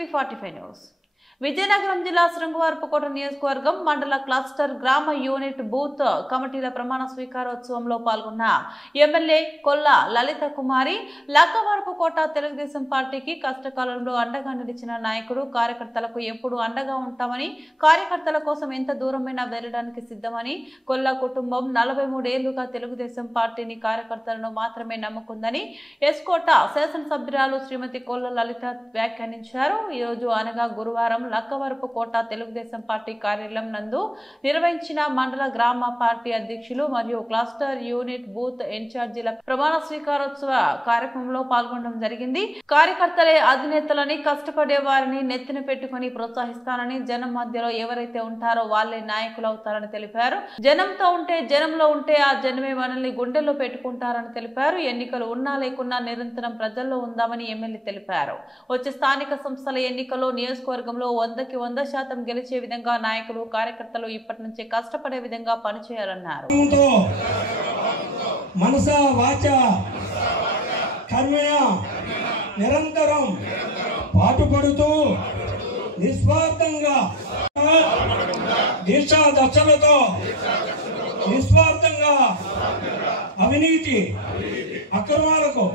టీవీ45 news Vizianagaram జిల్లా శృంగవరపుకోట నియోజకవర్గం మండల క్లస్టర్ గ్రామ యూనిట్ బూత్ కమిటీల ప్రమాణ స్వీకారోత్సవంలో పాల్గొన్న ఎమ్మెల్యే కొల్ల లలిత కుమారి లక్కవరపుకోట తెలుగుదేశం పార్టీకి కష్టకాలంలో అండగా నిలిచిన నాయకుడు కార్యకర్తలకు ఎప్పుడు అండగా ఉంటామని కార్యకర్తల కోసం ఎంత దూరమైనా వెళ్లడానికి సిద్ధమని కొల్ల కుటుంబం 43 ఏళ్లుగా తెలుగుదేశం పార్టీని కార్యకర్తలను మాత్రమే నమ్ముకుందని ఎస్కోట శాసనసభ్యురాలు శ్రీమతి కొల్ల లలిత వ్యాఖ్యానించారు। ఈ రోజు అనగా గురువారం లక్కవరపుకోట తెలుగుదేశం పార్టీ కార్యాలయం నందు నిర్వహించిన మండల గ్రామ పార్టీ అధ్యక్షులు మరియు క్లస్టర్ యూనిట్ బూత్ ఇన్ఛార్జీల ప్రమాణ స్వీకారోత్సవ కార్యక్రమంలో పాల్గొనడం జరిగింది। కార్యకర్తలే అధినేతలని, కష్టపడే వారిని నెత్తిన పెట్టుకుని ప్రోత్సహిస్తానని, జనం మధ్యలో ఎవరైతే ఉంటారో వాళ్లే నాయకులు అవుతారని తెలిపారు। జనంతో ఉంటే, జనంలో ఉంటే ఆ జనమే మనల్ని గుండెల్లో పెట్టుకుంటారని తెలిపారు। ఎన్నికలు ఉన్నా లేకున్నా నిరంతరం ప్రజల్లో ఉందామని ఎమ్మెల్యే తెలిపారు। వచ్చే స్థానిక సంస్థల ఎన్నికల్లో నియోజకవర్గంలో 100కి 100% గెలిచే విధంగా నాయకులు కార్యకర్తలు ఇప్పటి నుంచే కష్టపడే విధంగా పనిచేయాలన్నారు। మనసా వాచా కర్మణ నిరంతరం పాటుపడుతూ నిస్వార్థంగా దీక్షా దశలతో నిస్వార్థంగా అవినీతి అక్రమాలకు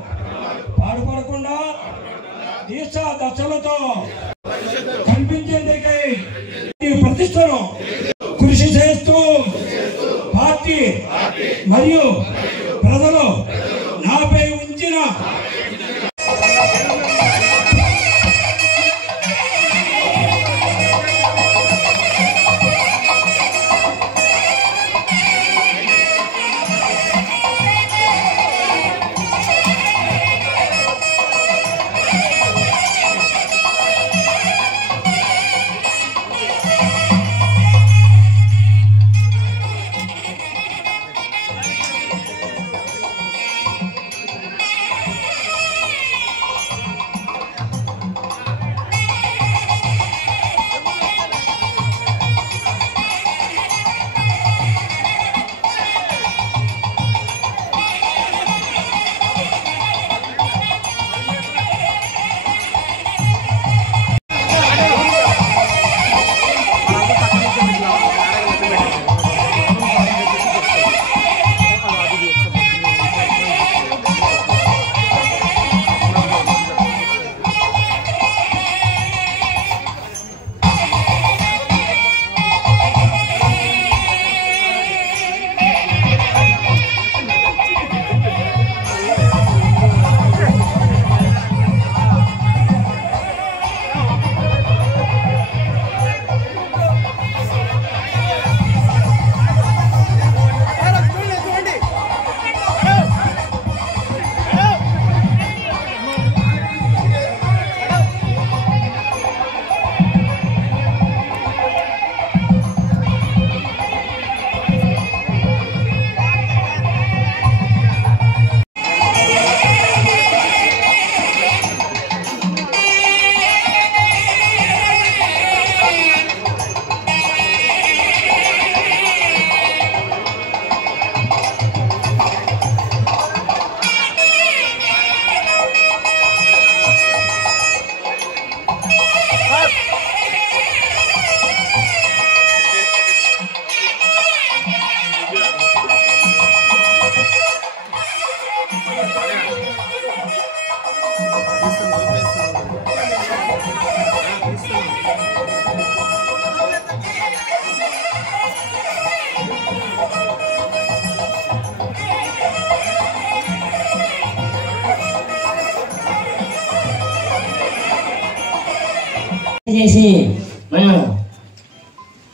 పాటుపడకుండా దీక్షా దశలతో కల్పించేందుకై ప్రతిష్టను కృషి చేస్తూ పార్టీ మరియు ప్రజలు నాపై ఉంచిన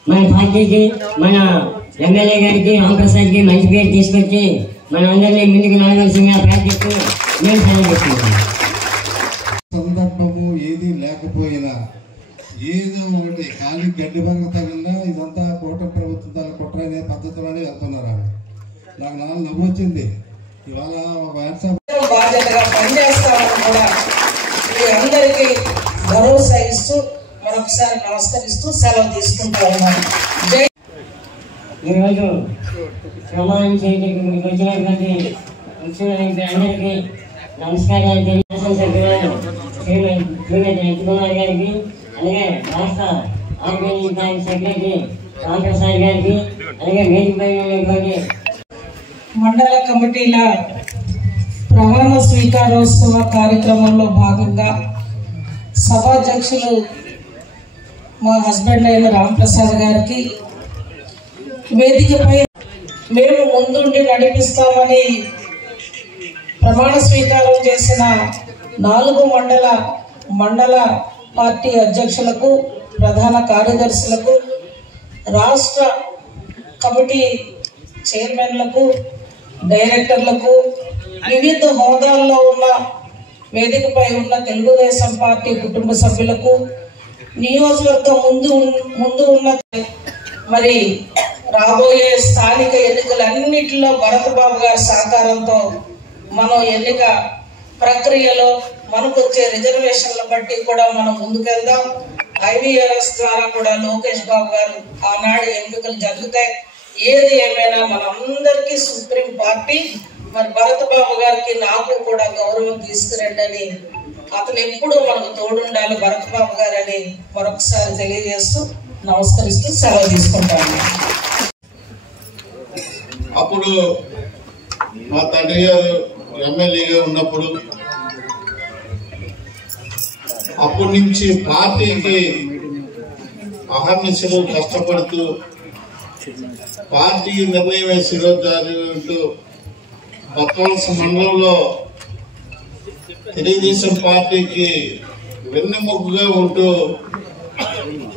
మన పార్టీకి మన ఎమ్మెల్యే గారికి రామప్రసాద్కి మంచి పేరు తీసుకొచ్చి మన అందరినీ ముందుకు నడవలసిందిగా ప్రార్థిస్తూ నేను సెలవుస్తున్నాను। సందర్భము ఏది లేకపోయినా ఏదో ఒకటి ఖాళీ గడ్డి బరగ తగిలినా ఇదంతా కూటమి ప్రభుత్వం కుట్రనే పద్ధతిలోనే వెళ్తున్నారు। నాకు నవ్వు వచ్చింది। ఇవాళ బాధ్యతగా పనిచేస్తామని కూడా మీ అందరికీ భరోసా ఇస్తూ మరొకసారి నమస్కరిస్తూ సెలవు తీసుకుంటా ఉన్నాను। ఈరోజు ప్రమాణం చేయడానికి వచ్చినటువంటి అందరికీ నమస్కారాలు తెలియజేసిన కుమార్ గారికి, అలాగే రాష్ట్ర ఆర్గనైజింగ్ సెక్రటరీ రామప్రసాద్ గారికి, అలాగే వేదికపై ఉన్నటువంటి మండల కమిటీల ప్రమాణ స్వీకారోత్సవ కార్యక్రమంలో భాగంగా సభాధ్యక్షులు మా హస్బెండ్ అయిన రామప్రసాద్ గారికి, వేదికపై మేము ముందుండి నడిపిస్తామని ప్రమాణ స్వీకారం చేసిన 4 మండల పార్టీ అధ్యక్షులకు, ప్రధాన కార్యదర్శులకు, రాష్ట్ర కమిటీ చైర్మన్లకు, డైరెక్టర్లకు, వివిధ హోదాల్లో ఉన్న వేదికపై ఉన్న తెలుగుదేశం పార్టీ కుటుంబ సభ్యులకు, నియోజకవర్గం ముందు ఉన్న మరి రాబోయే స్థానిక ఎన్నికలన్నిటిలో భరత్ బాబు గారి సహకారంతో మనం ఎన్నిక ప్రక్రియలో మనకు వచ్చే రిజర్వేషన్ల బట్టి కూడా మనం ముందుకెళ్దాం. IVRS ద్వారా కూడా లోకేష్ బాబు గారు ఆనాడు ఎంపికలు జరుగుతాయి. ఏది ఏమైనా మనందరికీ సుప్రీం పార్టీ, మరి భరత్ బాబు గారికి నాకు కూడా గౌరవం తీసుకురండి అని, అతను ఎప్పుడు మనకు తోడుండాలి భరత్ బాబు గారు అని మరొకసారి తెలియజేస్తూ నమస్కరిస్తూ సెలవు తీసుకుంటాను. అప్పుడు మా తండ్రి గారు ఎమ్మెల్యేగా ఉన్నప్పుడు అప్పటి నుంచి పార్టీకి అహర్నిశలు కష్టపడుతూ పార్టీ నిర్ణయమే శిరోధార్యంటూ బత్వాల్స మండలంలో తెలుగుదేశం పార్టీకి వెన్నెముకగా ఉంటూ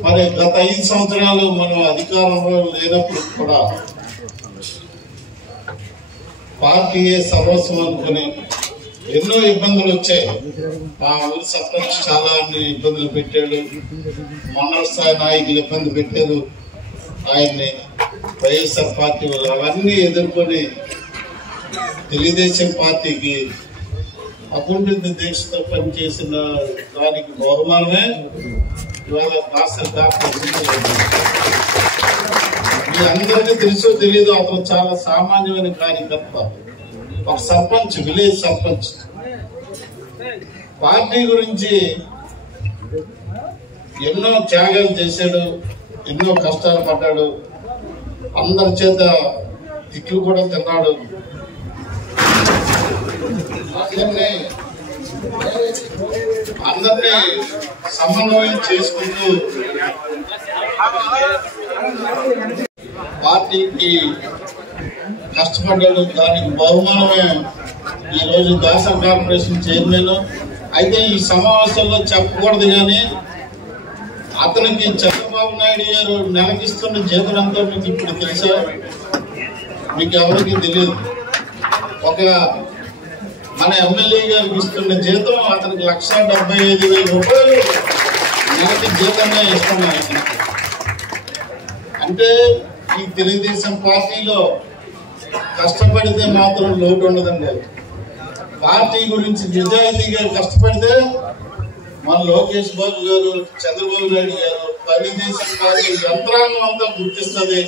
మరి గత 5 సంవత్సరాలు మనం అధికారంలో లేనప్పుడు కూడా పార్టీయే సర్వస్వం అనుకుని ఎన్నో ఇబ్బందులు వచ్చాయి. మా ఊరి సర్పంచ్ చాలా ఇబ్బందులు పెట్టాడు, మండల స్థాయి నాయకులు ఇబ్బంది పెట్టారు ఆయన్ని, వైఎస్ఆర్ పార్టీ వాళ్ళు అవన్నీ ఎదుర్కొని తెలుగుదేశం పార్టీకి అకుంఠిత దీక్షతో పనిచేసిన దానికి బహుమానమే ఇవాళ మీ అందరికీ తెలుసో తెలీదు, అతను చాలా సామాన్యమైన కార్యకర్త, ఒక సర్పంచ్, విలేజ్ సర్పంచ్. పార్టీ గురించి ఎన్నో త్యాగాలు చేశాడు, ఎన్నో కష్టాలు పడ్డాడు, అందరి చేత తిట్లు కూడా తిన్నాడు. అందరినీ సమన్వయం చేసుకుంటూ పార్టీకి కష్టపడ్డాడు. దానికి బహుమానమే ఈరోజు దాస కార్పొరేషన్ చైర్మన్. అయితే ఈ సమావేశంలో చెప్పకూడదు కానీ అతనికి చంద్రబాబు నాయుడు గారు నెలకిస్తున్న జీతంతో మీకు ఇప్పుడు తెలుసా? మీకు ఎవరికి తెలియదు. ఒక మన ఎమ్మెల్యే గారికి ఇస్తున్న జీతం అతనికి 1,75,000 రూపాయలు నెలకి జీతంగా ఇస్తున్నారు. అంటే ఈ తెలుగుదేశం పార్టీలో కష్టపడితే మాత్రం లోటు ఉండదండి. పార్టీ గురించి నిజాయితీగా కష్టపడితే మన లోకేష్ బాబు గారు, చంద్రబాబు నాయుడు గారు, తెలుగుదేశం పార్టీ యంత్రాంగం అంతా గుర్తిస్తుంది.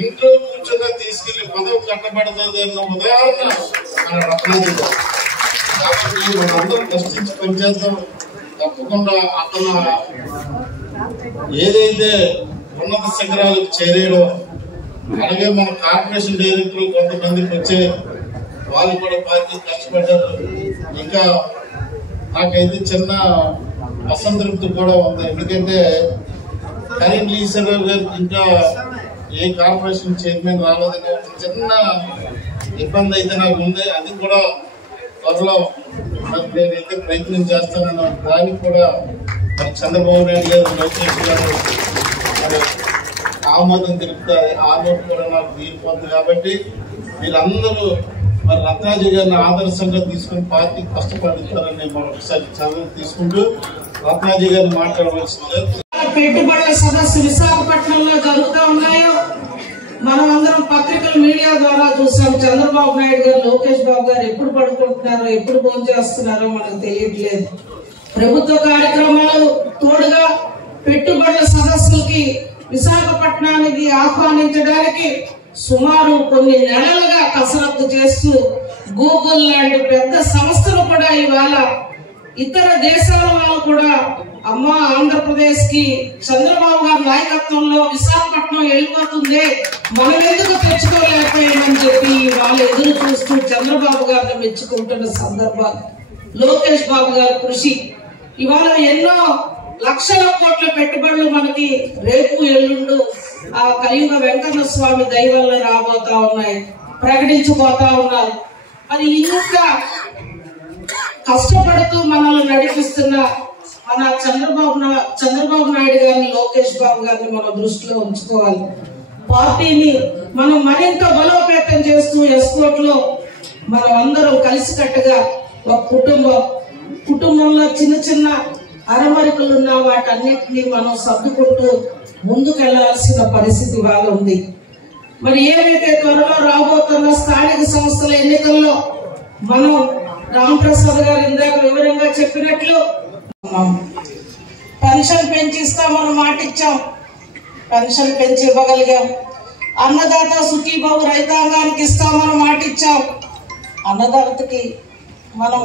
ఇంట్లో కూర్చొని తీసుకెళ్లి పదవి కట్టబడుతుంది అన్న ఉదాహరణ మన రత్నాజీ గారు. కాబట్టి మనందరం కష్టించి పనిచేద్దాం. తప్పకుండా అతను ఏదైతే ఉన్నత శిఖరాలకు చేరేయడం, అలాగే మన కార్పొరేషన్ డైరెక్టర్లు కొంతమందికి వచ్చే వాళ్ళు కూడా పార్టీ కష్టపడ్డారు. ఇంకా నాకైతే చిన్న అసంతృప్తి కూడా ఉంది. ఎందుకంటే కరీం ఈశ్వరరావు గారికి ఇంకా ఏ కార్పొరేషన్ చైర్మన్ రాలేదని చిన్న ఇబ్బంది అయితే నాకు ఉంది. అది కూడా త్వరలో నేనైతే ప్రయత్నం చేస్తాను. దానికి కూడా మరి చంద్రబాబు నాయుడు గారు, లోకేష్ గారు మరి ఆమోదం తెలుపుతారు. ఆ నోటు కూడా నాకు తీరిపోతుంది. కాబట్టి వీళ్ళందరూ మరి రత్నాజీ గారిని ఆదర్శంగా తీసుకుని పార్టీ కష్టపడుతారని మరొకసారి చదువు తీసుకుంటూ రత్నాజీ గారిని మాట్లాడవలసిందిగా. పెట్టుబడుల సదస్సు విశాఖపట్నంలో జరుగుతూ ఉన్నాయో మనం అందరం పత్రికలు, మీడియా ద్వారా చూసాం. చంద్రబాబు నాయుడు గారు, లోకేష్ బాబు గారు ఎప్పుడు పడుకుంటున్నారో, ఎప్పుడు భోజనం చేస్తున్నారో మనకు తెలియట్లేదు. ప్రభుత్వ కార్యక్రమాలు తోడుగా పెట్టుబడుల సదస్సులకి విశాఖపట్నానికి ఆహ్వానించడానికి సుమారు కొన్ని నెలలుగా కసరత్తు చేస్తూ గూగుల్ లాంటి పెద్ద సంస్థలు కూడా ఇవాళ ఇతర దేశాల వాళ్ళు కూడా అమ్మ ఆంధ్రప్రదేశ్ కి చంద్రబాబు గారి నాయకత్వంలో విశాఖపట్నం వెళ్ళిపోతుంది, మనం ఎందుకు తెచ్చుకోలేకపోయామని చెప్పి వాళ్ళు ఎదురు చూస్తూ చంద్రబాబు గారిని మెచ్చుకుంటున్న సందర్భాలు. లోకేష్ బాబు గారి కృషి ఇవాళ ఎన్నో లక్షల కోట్ల పెట్టుబడులు మనకి రేపు ఎల్లుండు ఆ కలియుగ వెంకన్న స్వామి దయ వల్ల రాబోతా ఉన్నాయి, ప్రకటించబోతా ఉన్నారు. మరి ఇంకా కష్టపడుతూ మనల్ని నడిపిస్తున్న మన చంద్రబాబు నాయుడు గారిని, లోకేష్ బాబు గారిని మనం దృష్టిలో ఉంచుకోవాలి. పార్టీని మనం మరింత బలోపేతం చేస్తూ ఎస్కోట్ లో మనం అందరం కలిసికట్టుగా ఒక కుటుంబంలో చిన్న చిన్న అరమరికలున్న వాటన్నిటినీ మనం సర్దుకుంటూ ముందుకెళ్లాల్సిన పరిస్థితి బాగా ఉంది. మరి ఏమైతే త్వరలో రాబోతున్న స్థానిక సంస్థల ఎన్నికల్లో మనం రామప్రసాద్ గారు ఇందాక వివరంగా చెప్పినట్లు పెన్షన్ పెంచి ఇస్తామని మాట ఇచ్చాం, పెన్షన్ పెంచి ఇవ్వగలిగాం. అన్నదాత సుఖీబాబు రైతాంగానికి ఇస్తామని మాట ఇచ్చాం, అన్నదాతకి మనం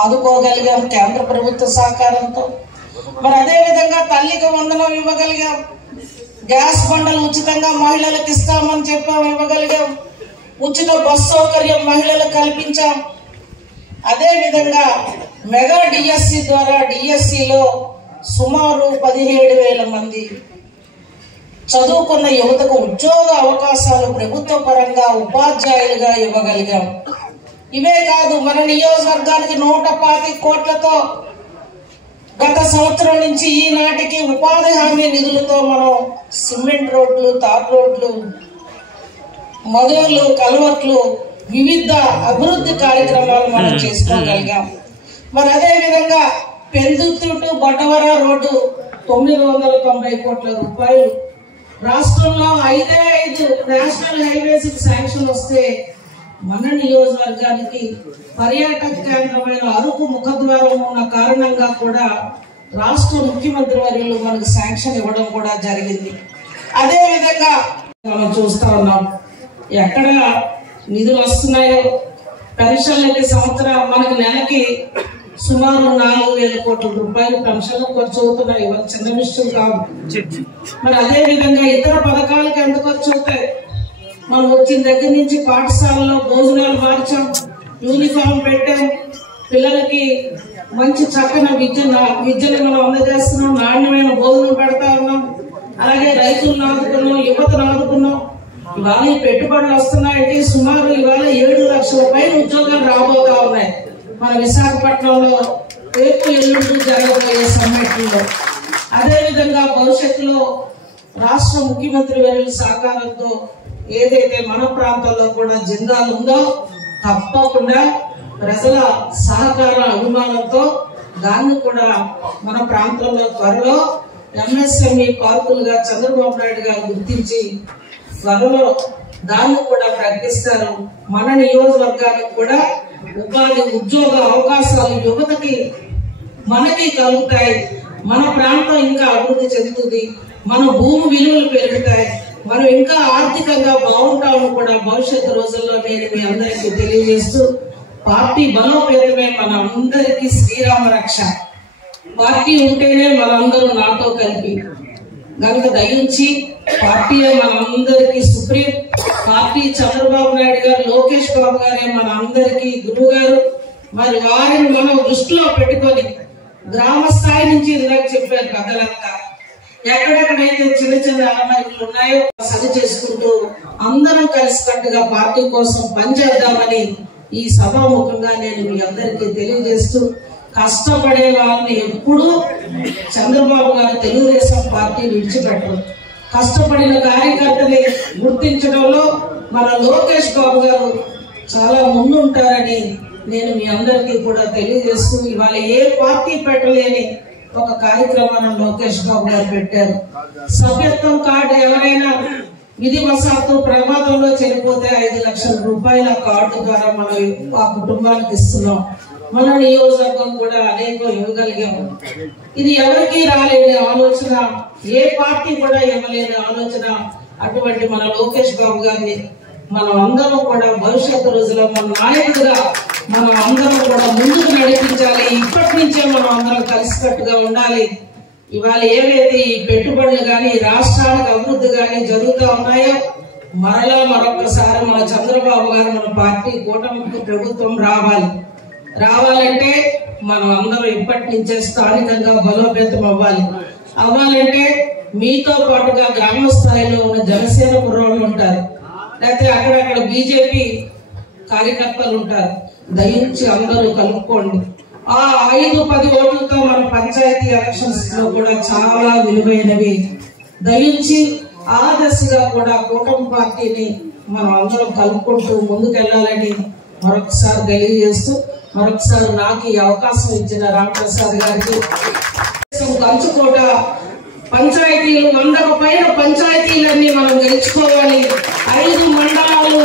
ఆదుకోగలిగాం కేంద్ర ప్రభుత్వ సహకారంతో. మరి అదే విధంగా తల్లికి వందనం ఇవ్వగలిగాం, గ్యాస్ బండలు ఉచితంగా మహిళలకు ఇస్తామని చెప్పాం, ఇవ్వగలిగాం. ఉచిత బస్ సౌకర్యం మహిళలకు కల్పించాం. అదే విధంగా మెగా డిఎస్సి ద్వారా డిఎస్సిలో సుమారు 17,000 మంది చదువుకున్న యువతకు ఉద్యోగ అవకాశాలు ప్రభుత్వ పరంగా ఉపాధ్యాయులుగా ఇవ్వగలిగాం. ఇవే కాదు, మన నియోజకవర్గానికి 125 కోట్లతో గత సంవత్సరం నుంచి ఈనాటికి ఉపాధి హామీ నిధులతో మనం సిమెంట్ రోడ్లు, తార్ రోడ్లు, మదువులు, కల్వర్ట్లు, వివిధ అభివృద్ధి కార్యక్రమాలు మనం చేసుకోగలిగాం. మరి అదే విధంగా పెందుర్తి టు బొడ్డవర రోడ్డు 990 కోట్ల రూపాయలు. రాష్ట్రంలో 5 నేషనల్ హైవేస్ శాంక్షన్ వస్తే మన నియోజకవర్గానికి పర్యాటక కేంద్రమైన అరకు ముఖద్వారం ఉన్న కారణంగా కూడా రాష్ట్ర ముఖ్యమంత్రి వర్యులు మనకు శాంక్షన్ ఇవ్వడం కూడా జరిగింది. అదే విధంగా మనం చూస్తా ఉన్నాం ఎక్కడ నిధులు వస్తున్నాయో. పెన్షన్లకి సంవత్సరం మనకు నెలకి సుమారు 4,000 కోట్ల రూపాయలు పెన్షన్లు ఖర్చు అవుతున్నాయి, ఇవన్నీ చిన్న విషయం కాదు. మరి అదే విధంగా ఇతర పథకాలకు ఎంత ఖర్చు అవుతాయి. మనం వచ్చిన దగ్గర నుంచి పాఠశాలలో భోజనాలు మార్చాం, యూనిఫామ్ పెట్టాం, పిల్లలకి మంచి చక్కని విద్యను మనం అందజేస్తున్నాం, నాణ్యమైన భోజనం పెడతా ఉన్నాం. అలాగే రైతులను ఆదుకున్నాం, యువతను ఆదుకున్నాం. ఇవాళ ఈ పెట్టుబడులు వస్తున్నాయంటే సుమారు ఇవాళ 7 లక్షల పైన ఉద్యోగాలు రాబోతా ఉన్నాయి మన విశాఖపట్నంలో రేపు ఎల్లుండి జరగబోయే సమ్మిట్లో. అదే విధంగా భవిష్యత్తులో రాష్ట్ర ముఖ్యమంత్రి వర్యుల సహకారంతో ఏదైతే మన ప్రాంతాల్లో కూడా జిందాల్ ఉందో తప్పకుండా ప్రజల సహకార అభిమానంతో దాన్ని కూడా మన ప్రాంతంలో త్వరలో ఎంఎస్ఎంఈ పార్కులుగా చంద్రబాబు నాయుడు గారు గుర్తించి త్వరలో దాన్ని కూడా ప్రకటిస్తారు. మన నియోజకవర్గానికి కూడా ఉపాధి ఉద్యోగ అవకాశాలు యువతకి మనకి కలుగుతాయి. మన ప్రాంతం ఇంకా అభివృద్ధి చెందుతుంది, మన భూమి విలువలు పెరుగుతాయి, మనం ఇంకా ఆర్థికంగా బాగుంటామని కూడా భవిష్యత్తు రోజుల్లో నేను మీ అందరికీ తెలియజేస్తూ, పార్టీ బలోపేతమే మన అందరికీ శ్రీరామ రక్ష. పార్టీ ఉంటేనే మనందరూ నాతో కలిపి కనుక దయించి పార్టీయే మనందరికీ సుప్రీం. పార్టీ చంద్రబాబు నాయుడు గారు, లోకేష్ బాబు గారే మన అందరికీ గురువు గారు. మరి వారిని మనం దృష్టిలో పెట్టుకొని గ్రామ స్థాయి నుంచి ఇందాక చెప్పారు కథలంతా, ఎక్కడెక్కడైతే చిన్న చిన్న అలమరికలు ఉన్నాయో సరి చేసుకుంటూ అందరం కలిసికట్టుగా పార్టీ కోసం పనిచేద్దామని ఈ సభాముఖంగా నేను మీ అందరికీ తెలియజేస్తూ, కష్టపడే వాళ్ళని ఎప్పుడూ చంద్రబాబు గారు తెలుగుదేశం పార్టీ విడిచిపెట్టరు. కష్టపడిన కార్యకర్తని గుర్తించడంలో మన లోకేష్ బాబు గారు చాలా ముందుంటారని నేను మీ అందరికీ కూడా తెలియజేస్తూ, ఇవాళ ఏ పార్టీ పెట్టలేని ఒక కార్యక్రమాన్ని లోకేష్ బాబు గారు పెట్టారు. సభ్యత్వం కార్డు ఎవరైనా విధివశాత్తు ప్రమాదంలో చనిపోతే 5 లక్షల రూపాయల కార్డు ద్వారా మనం ఆ కుటుంబానికి ఇస్తున్నాం. మన నియోజకవర్గం కూడా అనేక ఇవ్వగలిగాము. ఇది ఎవరికి రాలేని ఆలోచన, ఏ పార్టీ కూడా ఇవ్వలేని ఆలోచన. అటువంటి మన లోకేష్ బాబు గారిని మనం అందరం కూడా భవిష్యత్తు రోజుల్లో మన నాయకుడిగా మనం అందరం కూడా ముందుకు నడిపించాలి. ఇప్పటి నుంచే మనం అందరం కలిసికట్టుగా ఉండాలి. ఇవాళ ఏవైతే ఈ పెట్టుబడులు కానీ రాష్ట్రానికి అభివృద్ధి కానీ జరుగుతూ ఉన్నాయో మరొకసారి మన చంద్రబాబు గారు మన పార్టీ కూటమి ప్రభుత్వం రావాలంటే మనం అందరం ఇప్పటి నుంచే స్థానికంగా బలోపేతం అవ్వాలంటే మీతో పాటుగా గ్రామ స్థాయిలో ఉన్న జనసేన కుర్రోళ్ళు ఉంటారు, లేకపోతే అక్కడక్కడ బీజేపీ కార్యకర్తలు ఉంటారు. దయించి అందరూ కలుపుకోండి. ఆ 5-10 ఓట్లతో మన పంచాయతీ ఎలక్షన్స్ లో కూడా చాలా విలువైనవి. దయించి ఆ దశగా కూడా కూటమి పార్టీని మనం అందరం కలుపుకుంటూ ముందుకెళ్లాలని మరొకసారి తెలియజేస్తూ, మరొకసారి నాకు ఈ అవకాశం ఇచ్చిన రామప్రసాద్ గారికి, కంచుకోట పంచాయతీలు 100కు పైన పంచాయతీలన్నీ మనం గెలుచుకోవాలి. 5 మండలాలు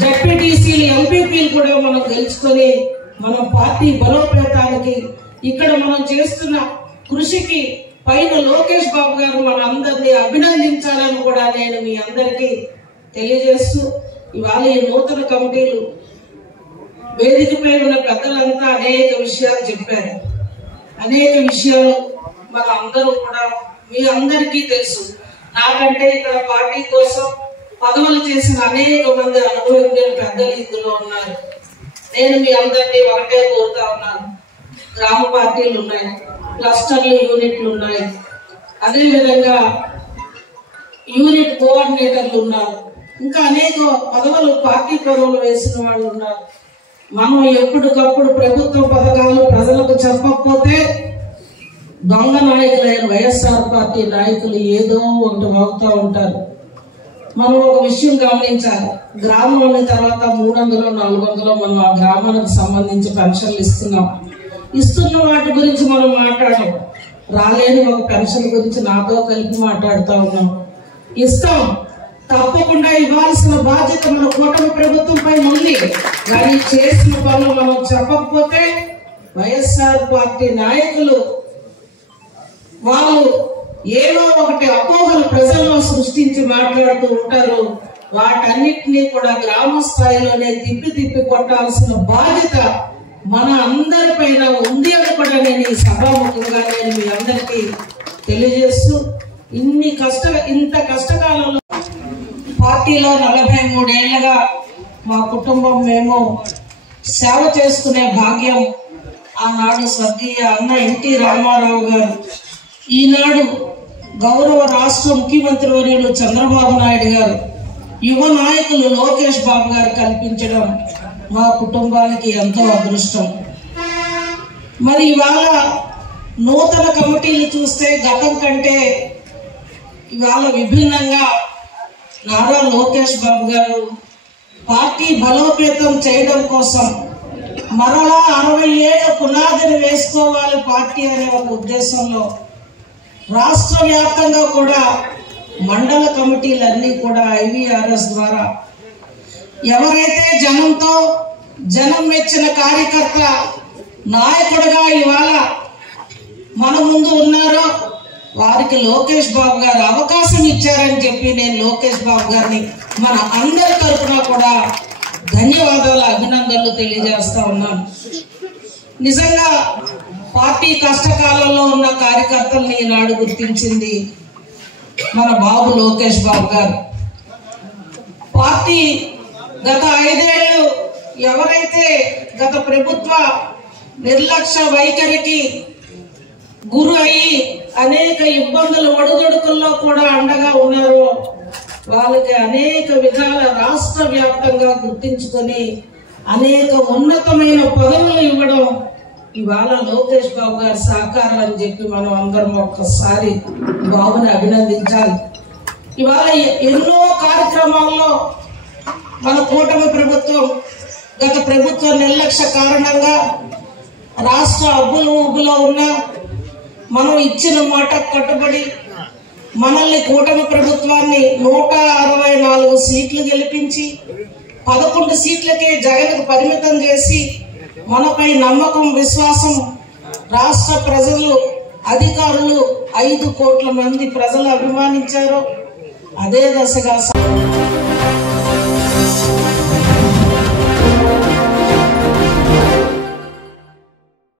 జడ్పీటీసీలు ఎంపీపీలు కూడా మనం గెలుచుకొని మనం పార్టీ బలోపేతానికి ఇక్కడ మనం చేస్తున్న కృషికి పైన లోకేష్ బాబు గారు మన అందరినీ అభినందించాలని కూడా నేను మీ అందరికీ తెలియజేస్తూ, ఇవాళ ఈ నూతన కమిటీలు వేదికపై ఉన్న పెద్దలంతా అనేక విషయాలు చెప్పారు. అనేక విషయాలు మన అందరూ కూడా మీ అందరికీ తెలుసు. నాకంటే ఇక్కడ పార్టీ కోసం పదవులు చేసిన అనేక మంది అనుభవజ్ఞులు పెద్దలు ఇందులో ఉన్నారు. నేను మీ అందరినీ ఒకటే కోరుతా ఉన్నాను. గ్రామ పార్టీలు ఉన్నాయి, క్లస్టర్లు యూనిట్లు ఉన్నాయి, అదేవిధంగా యూనిట్ కోఆర్డినేటర్లు ఉన్నారు, ఇంకా అనేక పదవులు పార్టీ పదవులు వేసిన వాళ్ళు ఉన్నారు. మనం ఎప్పటికప్పుడు ప్రభుత్వ పథకాలు ప్రజలకు చెప్పకపోతే దొంగ నాయకులైన వైఎస్ఆర్ పార్టీ నాయకులు ఏదో ఒకటి వాగుతూ ఉంటారు. మనం ఒక విషయం గమనించాలి. గ్రామం ఉన్న తర్వాత 300-400 మనం ఆ గ్రామానికి సంబంధించి పెన్షన్లు ఇస్తున్న వాటి గురించి మనం మాట్లాడాం. రాలేని ఒక పెన్షన్ గురించి నాతో కలిపి మాట్లాడుతూ ఉన్నాం. ఇస్తాం, తప్పకుండా ఇవ్వాల్సిన బాధ్యత మన కూటమి ప్రభుత్వంపై ఉంది. కానీ చేసిన పనులు మనం చెప్పకపోతే వైఎస్ఆర్ పార్టీ నాయకులు వాళ్ళు ఏదో ఒకటి అపోహలు ప్రజల్లో సృష్టించి మాట్లాడుతూ ఉంటారు. వాటన్నిటినీ కూడా గ్రామ స్థాయిలోనే తిప్పి కొట్టాల్సిన బాధ్యత మన అందరిపైన ఉంది అని కూడా నేను ఈ సభాముఖంగా నేను మీ అందరికీ తెలియజేస్తూ, ఇంత కష్టకాలంలో పార్టీలో 43 ఏళ్లుగా మా కుటుంబం మేము సేవ చేసుకునే భాగ్యం ఆనాడు స్వర్గీయ అన్న ఎన్టీ రామారావు గారు, ఈనాడు గౌరవ రాష్ట్ర ముఖ్యమంత్రి వర్యులు చంద్రబాబు నాయుడు గారు, యువ నాయకులు లోకేష్ బాబు గారు కల్పించడం మా కుటుంబానికి ఎంతో అదృష్టం. మరి ఇవాళ నూతన కమిటీలు చూస్తే గతం కంటే ఇవాళ విభిన్నంగా నారా లోకేష్ బాబు గారు పార్టీ బలోపేతం చేయడం కోసం మరలా 60 ఏళ్ల పునాదిని వేసుకోవాలి పార్టీ అనే ఒక ఉద్దేశంలో రాష్ట్ర వ్యాప్తంగా కూడా మండల కమిటీలన్నీ కూడా IVRS ద్వారా ఎవరైతే జనం మెచ్చిన కార్యకర్త నాయకుడిగా ఇవాళ మన ముందు ఉన్నారో వారికి లోకేష్ బాబు గారు అవకాశం ఇచ్చారని చెప్పి నేను లోకేష్ బాబు గారిని మన అందరి తరఫున కూడా ధన్యవాదాలు, అభినందనలు తెలియజేస్తా ఉన్నాను. నిజంగా పార్టీ కష్టకాలంలో ఉన్న కార్యకర్తల్ని ఈనాడు గుర్తించింది మన బాబు లోకేష్ బాబు గారు. పార్టీ గత 5 ఏళ్ళు ఎవరైతే గత ప్రభుత్వ నిర్లక్ష్య వైఖరికి గురు అయ్యి అనేక ఇబ్బందులు ఒడిదుడుకుల్లో కూడా అండగా ఉన్నారో వాళ్ళకి అనేక విధాల రాష్ట్ర వ్యాప్తంగా గుర్తించుకొని అనేక ఉన్నతమైన పదవులు ఇవ్వడం ఇవాళ లోకేష్ బాబు గారి సహకారం అని చెప్పి మనం అందరం ఒక్కసారి బాబుని అభినందించాలి. ఇవాళ ఎన్నో కార్యక్రమాల్లో మన కూటమి ప్రభుత్వం గత ప్రభుత్వ నిర్లక్ష్య కారణంగా రాష్ట్ర ఉబ్బులో ఉన్న మనం ఇచ్చిన మాట కట్టుబడి మనల్ని కూటమి ప్రభుత్వాన్ని 164 సీట్లు గెలిపించి 11 సీట్లకే జగన్కు పరిమితం చేసి మనపై నమ్మకం విశ్వాసం రాష్ట్ర ప్రజలు అధికారులు 5 కోట్ల మంది ప్రజలు అభిమానించారు. అదే దశగా